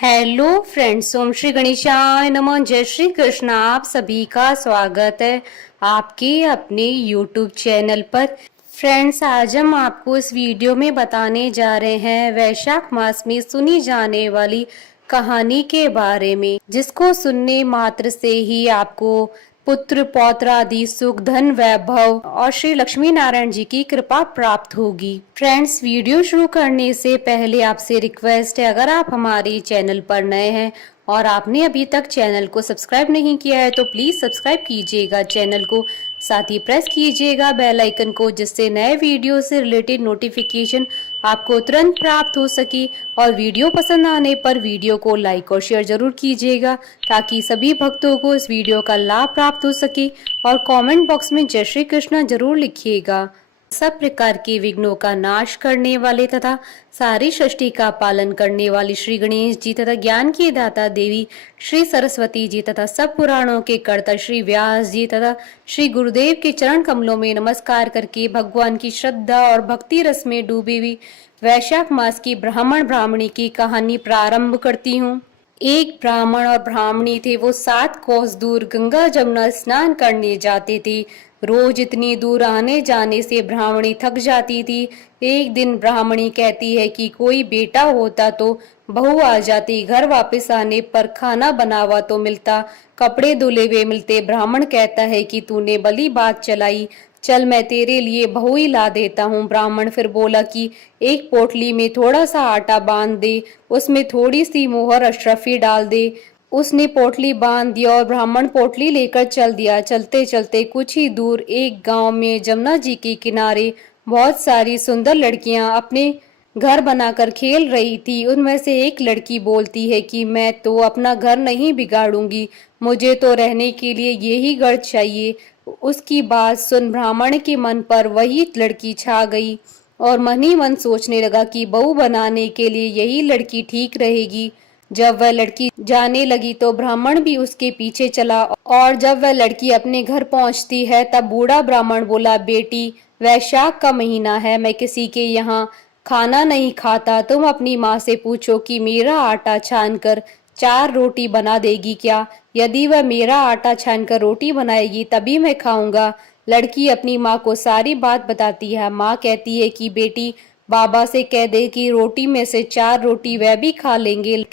Hello friends, ओम श्री गणेशाय नमः। जय श्री कृष्ण। आप सभी का स्वागत है आपके अपने यूट्यूब चैनल पर। फ्रेंड्स, आज हम आपको इस वीडियो में बताने जा रहे हैं वैशाख मास में सुनी जाने वाली कहानी के बारे में, जिसको सुनने मात्र से ही आपको पुत्र पौत्र आदि सुख धन वैभव और श्री लक्ष्मी नारायण जी की कृपा प्राप्त होगी। फ्रेंड्स, वीडियो शुरू करने से पहले आपसे रिक्वेस्ट है, अगर आप हमारे चैनल पर नए हैं और आपने अभी तक चैनल को सब्सक्राइब नहीं किया है तो प्लीज सब्सक्राइब कीजिएगा चैनल को, साथ ही प्रेस कीजिएगा बेल आइकन को, जिससे नए वीडियो से रिलेटेड नोटिफिकेशन आपको तुरंत प्राप्त हो सके। और वीडियो पसंद आने पर वीडियो को लाइक और शेयर जरूर कीजिएगा, ताकि सभी भक्तों को इस वीडियो का लाभ प्राप्त हो सके। और कमेंट बॉक्स में जय श्री कृष्ण जरूर लिखिएगा। सब प्रकार के विघ्नों का नाश करने वाले तथा सारी सृष्टि का पालन करने वाली श्री गणेश जी तथा ज्ञान की दाता देवी श्री सरस्वती जी तथा सब पुराणों के कर्ता श्री व्यास जी तथा श्री गुरुदेव के चरण कमलों में नमस्कार करके भगवान की श्रद्धा और भक्ति रस में डूबी हुई वैशाख मास की ब्राह्मण ब्राह्मणी की कहानी प्रारंभ करती हूँ। एक ब्राह्मण और ब्राह्मणी थे। वो 7 कोस दूर गंगा जमुना स्नान करने जाते थे। रोज इतनी दूर आने जाने से ब्राह्मणी थक जाती थी। एक दिन ब्राह्मणी कहती है कि कोई बेटा होता तो बहू आ जाती, घर वापस आने पर खाना बना हुआ तो मिलता, कपड़े धुले हुए मिलते। ब्राह्मण कहता है कि तूने भली बात चलाई, चल मैं तेरे लिए बहू ही ला देता हूँ। ब्राह्मण फिर बोला कि एक पोटली में थोड़ा सा आटा बांध दे, उसमें थोड़ी सी मोहर अशरफी डाल दे। उसने पोटली बांध दिया और ब्राह्मण पोटली लेकर चल दिया। चलते चलते कुछ ही दूर एक गांव में जमुना जी के किनारे बहुत सारी सुंदर लड़कियां अपने घर बनाकर खेल रही थी। उनमें से एक लड़की बोलती है कि मैं तो अपना घर नहीं बिगाड़ूंगी, मुझे तो रहने के लिए यही घर चाहिए। उसकी बात सुन ब्राह्मण के मन पर वही लड़की छा गई और मन ही मन सोचने लगा कि बहू बनाने के लिए यही लड़की ठीक रहेगी। जब वह लड़की जाने लगी तो ब्राह्मण भी उसके पीछे चला, और जब वह लड़की अपने घर पहुंचती है तब बूढ़ा ब्राह्मण बोला, बेटी वैशाख का महीना है, मैं किसी के यहाँ खाना नहीं खाता। तुम अपनी माँ से पूछो कि मेरा आटा छान कर 4 रोटी बना देगी क्या? यदि वह मेरा आटा छान कर रोटी बनाएगी तभी मैं खाऊंगा। लड़की अपनी माँ को सारी बात बताती है। माँ कहती है कि बेटी बाबा से कह दे कि रोटी में से 4 रोटी वह भी खा लेंगे।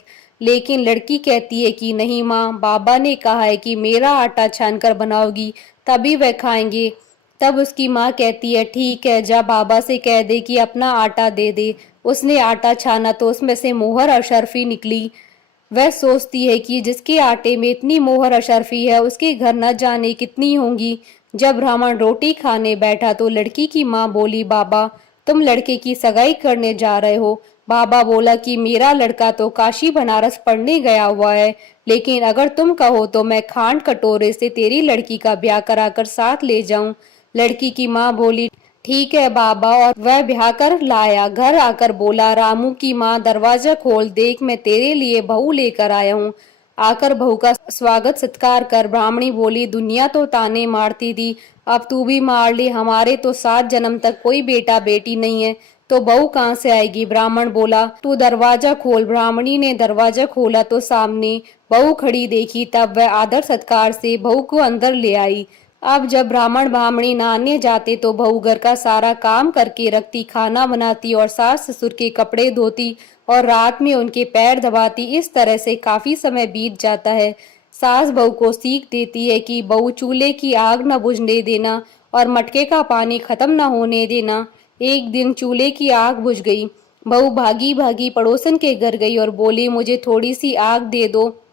लेकिन लड़की कहती है कि नहीं माँ, बाबा ने कहा है कि मेरा आटा छान कर बनाओगी तभी वह खाएंगे। तब उसकी माँ कहती है ठीक है, जा बाबा से कह दे कि अपना आटा दे दे। उसने आटा छाना तो उसमें से मोहर अशरफी निकली। वह सोचती है कि जिसके आटे में इतनी मोहर अशरफी है उसके घर न जाने कितनी होंगी। जब ब्राह्मण रोटी खाने बैठा तो लड़की की माँ बोली, बाबा तुम लड़के की सगाई करने जा रहे हो? बाबा बोला कि मेरा लड़का तो काशी बनारस पढ़ने गया हुआ है, लेकिन अगर तुम कहो तो मैं खांड कटोरे से तेरी लड़की का ब्याह कराकर साथ ले जाऊं। लड़की की माँ बोली ठीक है बाबा, और वह ब्याह कर लाया। घर आकर बोला, रामू की माँ दरवाजा खोल, देख मैं तेरे लिए बहू लेकर आया हूँ, आकर बहू का स्वागत सत्कार कर। ब्राह्मणी बोली, दुनिया तो ताने मारती थी, अब तू भी मार ली, हमारे तो 7 जन्म तक कोई बेटा बेटी नहीं है, तो बहू कहाँ से आएगी? ब्राह्मण बोला, तू दरवाजा खोल। ब्राह्मणी ने दरवाजा खोला तो सामने बहू खड़ी देखी। तब वह आदर सत्कार से बहू को अंदर ले आई। अब जब ब्राह्मण ब्राह्मणी नहाने जाते तो बहू घर का सारा काम करके रखती, खाना बनाती और सास ससुर के कपड़े धोती और रात में उनके पैर दबाती। इस तरह से काफी समय बीत जाता है। सास बहू को सीख देती है कि बहू चूल्हे की आग न बुझने देना और मटके का पानी खत्म न होने देना। एक दिन चूल्हे की आग बुझ गई। बहू भागी भागी पड़ोसन के घर गई और बोली, मुझे थोड़ी सी आग दे दो,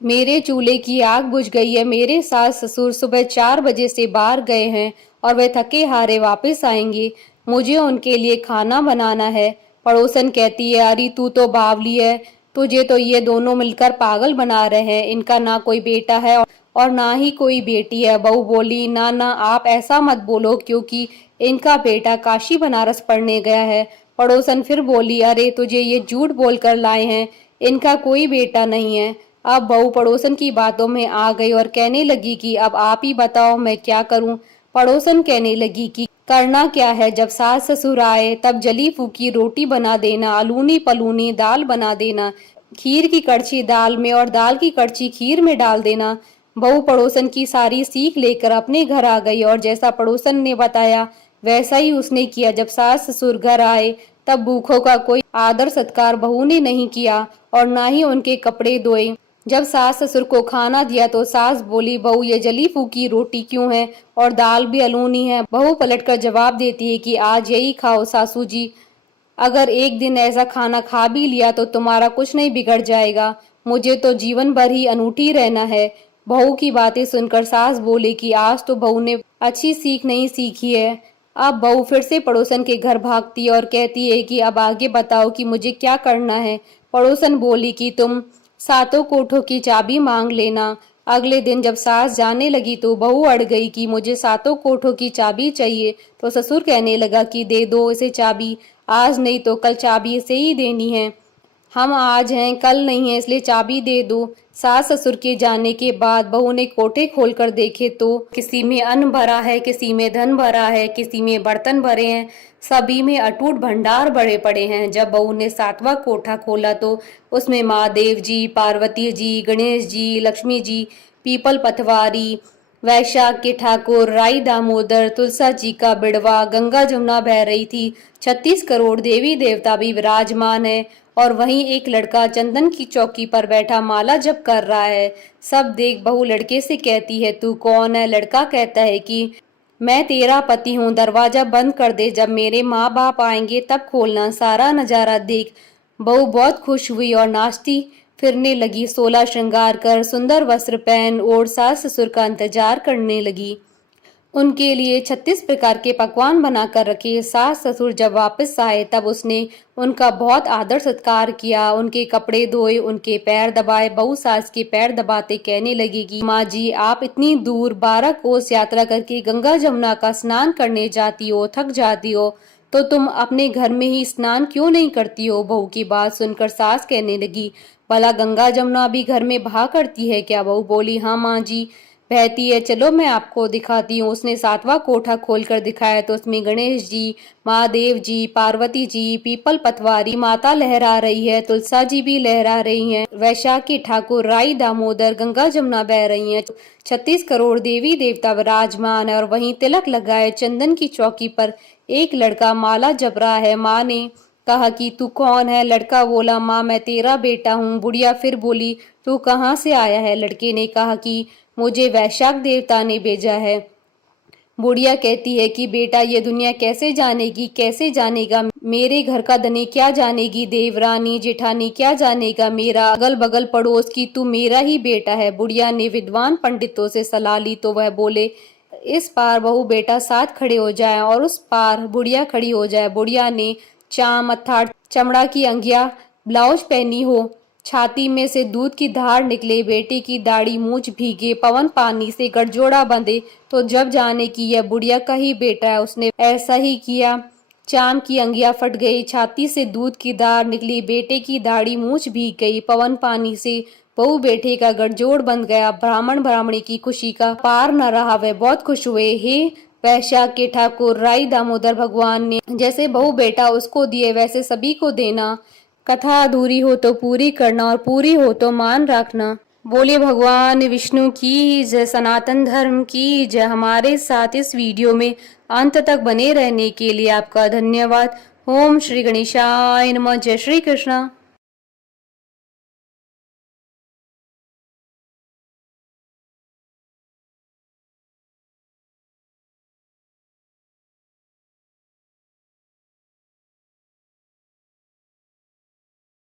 मेरे चूल्हे की आग बुझ गई है। मेरे सास ससुर सुबह 4 बजे से बाहर गए हैं और वे थके हारे वापस आएंगे, मुझे उनके लिए खाना बनाना है। पड़ोसन कहती है, अरे तू तो बावली है, तुझे तो ये दोनों मिलकर पागल बना रहे हैं, इनका ना कोई बेटा है और ना ही कोई बेटी है। बहू बोली, ना ना आप ऐसा मत बोलो, क्योंकि इनका बेटा काशी बनारस पढ़ने गया है। पड़ोसन फिर बोली, अरे तुझे ये झूठ बोलकर लाए हैं, इनका कोई बेटा नहीं है। अब बहू पड़ोसन की बातों में आ गई और कहने लगी कि अब आप ही बताओ मैं क्या करूं। पड़ोसन कहने लगी कि करना क्या है, जब सास ससुर आए तब जली फूकी रोटी बना देना, अलूनी पलूनी दाल बना देना, खीर की कड़छी दाल में और दाल की कड़छी खीर में डाल देना। बहू पड़ोसन की सारी सीख लेकर अपने घर आ गई और जैसा पड़ोसन ने बताया वैसा ही उसने किया। जब सास ससुर घर आए तब भूखों का कोई आदर सत्कार बहू ने नहीं किया और ना ही उनके कपड़े धोए। जब सास ससुर को खाना दिया तो सास बोली, बहू ये जली फूकी रोटी क्यों है और दाल भी अलोनी है। बहू पलटकर जवाब देती है कि आज यही खाओ सासू जी, अगर एक दिन ऐसा खाना खा भी लिया तो तुम्हारा कुछ नहीं बिगड़ जाएगा, मुझे तो जीवन भर ही अनूठी रहना है। बहू की बातें सुनकर सास बोले कि आज तो बहू ने अच्छी सीख नहीं सीखी है। अब बहू फिर से पड़ोसन के घर भागती है और कहती है कि अब आगे बताओ कि मुझे क्या करना है। पड़ोसन बोली कि तुम सातों कोठों की चाबी मांग लेना। अगले दिन जब सास जाने लगी तो बहू अड़ गई कि मुझे सातों कोठों की चाबी चाहिए। तो ससुर कहने लगा कि दे दो इसे चाबी, आज नहीं तो कल चाबी इसे ही देनी है। हम आज हैं कल नहीं है, इसलिए चाबी दे दो। सास ससुर के जाने के बाद बहू ने कोठे खोलकर देखे तो किसी में अन्न भरा है, किसी में धन भरा है, किसी में बर्तन भरे हैं, सभी में अटूट भंडार भरे पड़े हैं। जब बहू ने सातवां कोठा खोला तो उसमें महादेव जी, पार्वती जी, गणेश जी, लक्ष्मी जी, पीपल पतवारी, वैशाख के ठाकुर, राई दामोदर, तुलसा जी का बिड़वा, गंगा जमुना बह रही थी। 36 करोड़ देवी देवता भी विराजमान है और वहीं एक लड़का चंदन की चौकी पर बैठा माला जप कर रहा है। सब देख बहू लड़के से कहती है, तू कौन है? लड़का कहता है कि मैं तेरा पति हूँ, दरवाजा बंद कर दे, जब मेरे माँ बाप आएंगे तब खोलना, सारा नजारा देख। बहू बहुत खुश हुई और नाचती फिरने लगी, 16 श्रृंगार कर सुंदर वस्त्र पहन और सास ससुर का इंतजार करने लगी। उनके लिए 36 प्रकार के पकवान बनाकर रखे। सास ससुर जब वापस आए तब उसने उनका बहुत आदर सत्कार किया, उनके कपड़े धोए, उनके पैर दबाए। बहू सास के पैर दबाते कहने लगी कि माँ जी, आप इतनी दूर 12 कोस यात्रा करके गंगा जमुना का स्नान करने जाती हो, थक जाती हो, तो तुम अपने घर में ही स्नान क्यों नहीं करती हो? बहू की बात सुनकर सास कहने लगी, भला गंगा जमुना भी घर में बहा करती है क्या? बहू बोली, हाँ माँ जी, बहती है, चलो मैं आपको दिखाती हूँ। उसने सातवां कोठा खोलकर दिखाया तो उसमें गणेश जी, महादेव जी, पार्वती जी, पीपल पतवारी माता लहरा रही है, तुलसा जी भी लहरा रही हैं, वैशाखी ठाकुर, राई दामोदर, गंगा जमुना बह रही हैं, 36 करोड़ देवी देवता विराजमान है और वहीं तिलक लगाए चंदन की चौकी पर एक लड़का माला जप रहा है। माँ ने कहा कि तू कौन है? लड़का बोला, माँ मैं तेरा बेटा हूँ। बुढ़िया फिर बोली, तू कहाँ से आया है? लड़के ने कहा कि मुझे वैशाख देवता ने भेजा है। बुढ़िया कहती है कि बेटा ये दुनिया कैसे जानेगी, कैसे जानेगा? मेरे घर का धनी क्या जानेगी? देवरानी जेठानी क्या जानेगा? मेरा अगल बगल पड़ोस की तू मेरा ही बेटा है। बुढ़िया ने विद्वान पंडितों से सलाह ली तो वह बोले, इस पार बहू बेटा साथ खड़े हो जाएं और उस पार बुढ़िया खड़ी हो जाए। बुढ़िया ने चाम अर्थात चमड़ा की अंगिया ब्लाउज पहनी हो, छाती में से दूध की धार निकले, बेटे की दाढ़ी मूछ भीगे, पवन पानी से गठजोड़ा बंधे तो जब जाने की यह बुढ़िया का ही बेटा है। उसने ऐसा ही किया। चाम की अंगिया फट गई, छाती से दूध की धार निकली, बेटे की दाढ़ी मूछ भीग गई, पवन पानी से बहू बेटे का गठजोड़ बंध गया। ब्राह्मण ब्राह्मणी की खुशी का पार न रहा, वे बहुत खुश हुए। हे वैशाख के ठाकुर, राई दामोदर, भगवान ने जैसे बहू बेटा उसको दिए वैसे सभी को देना। कथा अधूरी हो तो पूरी करना और पूरी हो तो मान रखना। बोले भगवान विष्णु की जय, सनातन धर्म की जय। हमारे साथ इस वीडियो में अंत तक बने रहने के लिए आपका धन्यवाद। ओम श्री गणेशाय नमः। जय श्री कृष्ण।